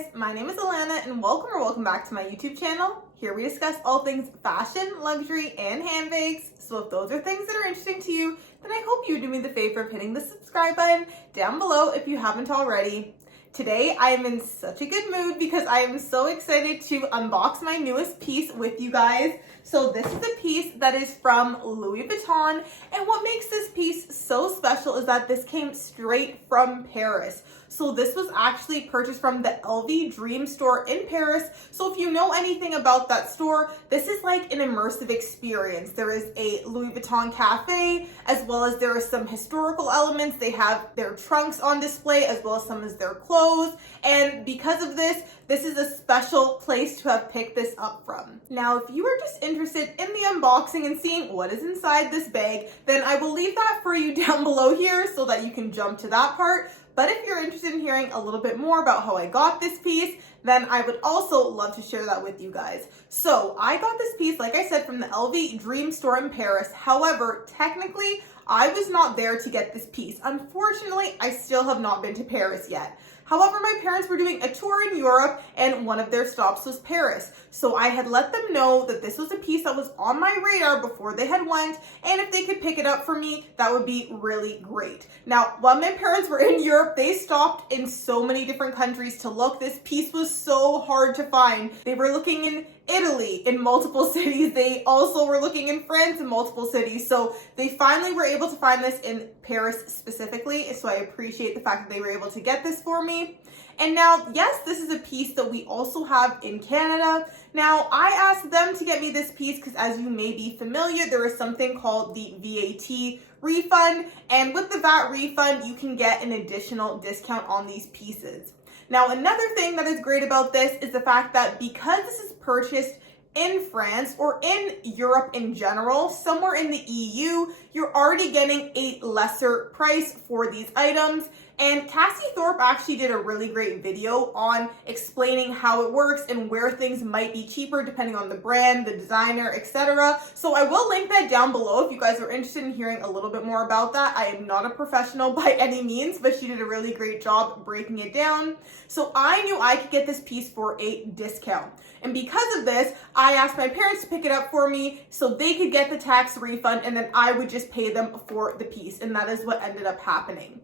guys, my name is Alana and welcome back to my YouTube channel. Here we discuss all things fashion, luxury, and handbags. So if those are things that are interesting to you, then I hope you do me the favor of hitting the subscribe button down below if you haven't already. Today I am in such a good mood because I am so excited to unbox my newest piece with you guys. So this is a piece that is from Louis Vuitton, and what makes this piece so special is that this came straight from Paris. So this was actually purchased from the LV Dream store in Paris. So if you know anything about that store, this is like an immersive experience. There is a Louis Vuitton cafe, as well as there are some historical elements. They have their trunks on display, as well as some of their clothes. And because of this, this is a special place to have picked this up from. Now, if you are just interested in the unboxing and seeing what is inside this bag, then I will leave that for you down below here so that you can jump to that part. But if you're interested in hearing a little bit more about how I got this piece, then I would also love to share that with you guys. So I got this piece, like I said, from the LV Dream store in Paris. However, technically, I was not there to get this piece. Unfortunately, I still have not been to Paris yet. However, my parents were doing a tour in Europe and one of their stops was Paris. So I had let them know that this was a piece that was on my radar before they had went, and if they could pick it up for me, that would be really great. Now, while my parents were in Europe, they stopped in so many different countries to look. This piece was so hard to find. They were looking in Italy in multiple cities. They also were looking in France in multiple cities. So they finally were able to find this in Paris specifically. So I appreciate the fact that they were able to get this for me. And now, yes, this is a piece that we also have in Canada. Now, I asked them to get me this piece because, as you may be familiar, there is something called the VAT refund. And with the VAT refund, you can get an additional discount on these pieces. Now, another thing that is great about this is the fact that because this is purchased in France or in Europe in general, somewhere in the EU, you're already getting a lesser price for these items. And Cassie Thorpe actually did a really great video on explaining how it works and where things might be cheaper depending on the brand, the designer, etc. So I will link that down below if you guys are interested in hearing a little bit more about that. I am not a professional by any means, but she did a really great job breaking it down. So I knew I could get this piece for a discount. And because of this, I asked my parents to pick it up for me so they could get the tax refund, and then I would just pay them for the piece. And that is what ended up happening.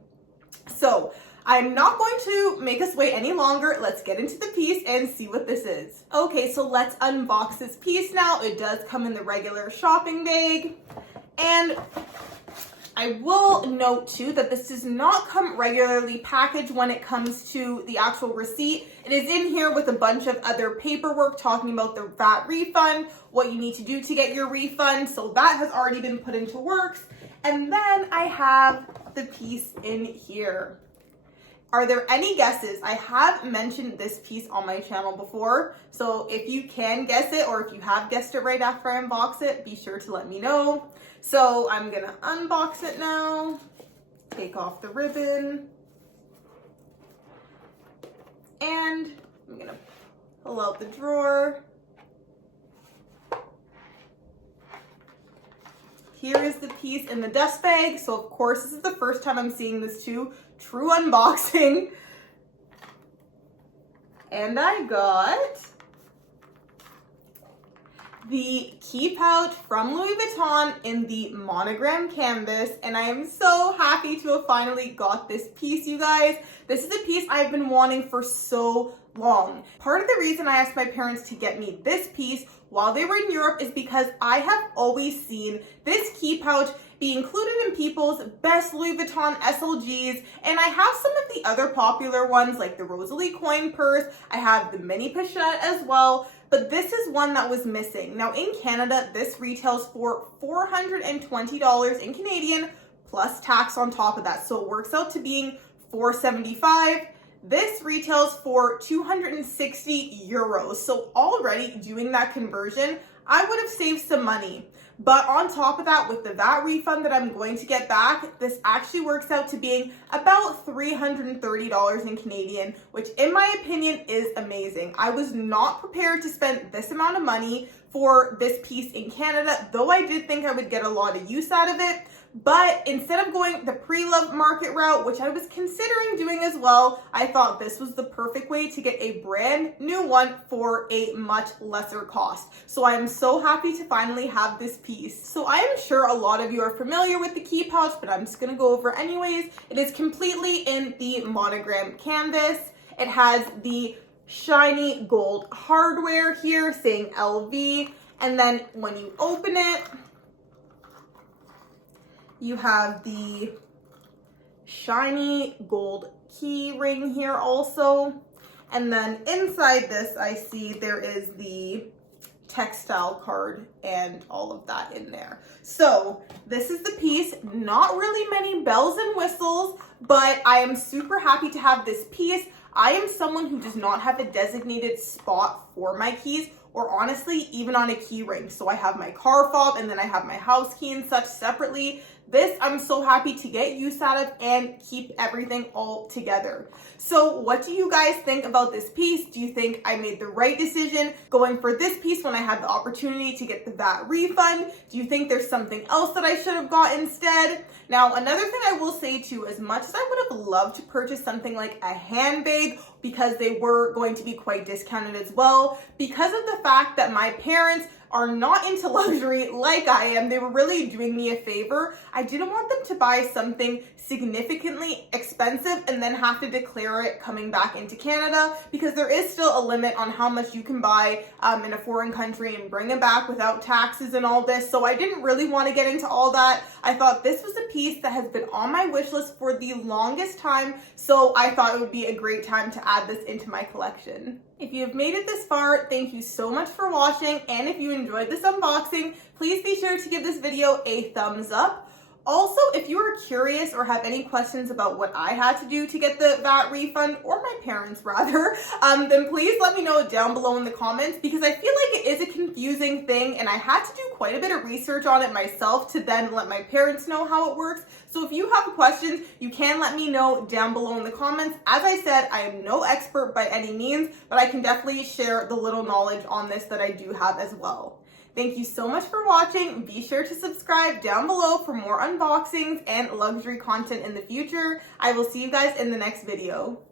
So I'm not going to make us wait any longer. Let's get into the piece and see what this is. Okay, so let's unbox this piece now. It does come in the regular shopping bag. And I will note too that this does not come regularly packaged when it comes to the actual receipt. It is in here with a bunch of other paperwork talking about the VAT refund, what you need to do to get your refund. So that has already been put into works. And then I have the piece in here. Are there any guesses? I have mentioned this piece on my channel before, so if you can guess it or if you have guessed it right after I unbox it, be sure to let me know. So I'm gonna unbox it now, take off the ribbon, and I'm gonna pull out the drawer. Here is the piece in the dust bag. So of course, this is the first time I'm seeing this too. True unboxing. And I got the key pouch from Louis Vuitton in the monogram canvas. And I am so happy to have finally got this piece, you guys. This is a piece I've been wanting for so long. Part of the reason I asked my parents to get me this piece while they were in Europe is because I have always seen this key pouch be included in people's best Louis Vuitton SLGs, and I have some of the other popular ones like the Rosalie coin purse. I have the mini pochette as well, but this is one that was missing. Now in Canada, this retails for $420 in Canadian plus tax on top of that, so it works out to being $475. This retails for 260 euros. So already doing that conversion, I would have saved some money. But on top of that, with the VAT refund that I'm going to get back, this actually works out to being about $330 in Canadian, which in my opinion is amazing. I was not prepared to spend this amount of money for this piece in Canada, though I did think I would get a lot of use out of it. But instead of going the pre-loved market route, which I was considering doing as well, I thought this was the perfect way to get a brand new one for a much lesser cost. So I am so happy to finally have this piece. So I am sure a lot of you are familiar with the key pouch, but I'm just gonna go over anyways. It is completely in the monogram canvas. It has the shiny gold hardware here saying LV, and then when you open it, you have the shiny gold key ring here also. And then inside this, I see there is the textile card and all of that in there. So this is the piece. Not really many bells and whistles, but I am super happy to have this piece. I am someone who does not have a designated spot for my keys, or honestly, even on a key ring. So I have my car fob and then I have my house key and such separately. This I'm so happy to get use out of and keep everything all together. So what do you guys think about this piece? Do you think I made the right decision going for this piece when I had the opportunity to get the VAT refund? Do you think there's something else that I should have got instead? Now, another thing I will say too, as much as I would have loved to purchase something like a handbag because they were going to be quite discounted as well, because of the fact that my parents are not into luxury like I am, they were really doing me a favor. I didn't want them to buy something significantly expensive and then have to declare it coming back into Canada, because there is still a limit on how much you can buy in a foreign country and bring it back without taxes and all this. So I didn't really want to get into all that. I thought this was a piece that has been on my wish list for the longest time, so I thought it would be a great time to add this into my collection. If you have made it this far, thank you so much for watching, and if you enjoyed this unboxing, please be sure to give this video a thumbs up. Also, if you are curious or have any questions about what I had to do to get the VAT refund, or my parents rather, then please let me know down below in the comments, because I feel like it is a confusing thing and I had to do quite a bit of research on it myself to then let my parents know how it works. So if you have questions, you can let me know down below in the comments. As I said, I am no expert by any means, but I can definitely share the little knowledge on this that I do have as well. Thank you so much for watching. Be sure to subscribe down below for more unboxings and luxury content in the future. I will see you guys in the next video.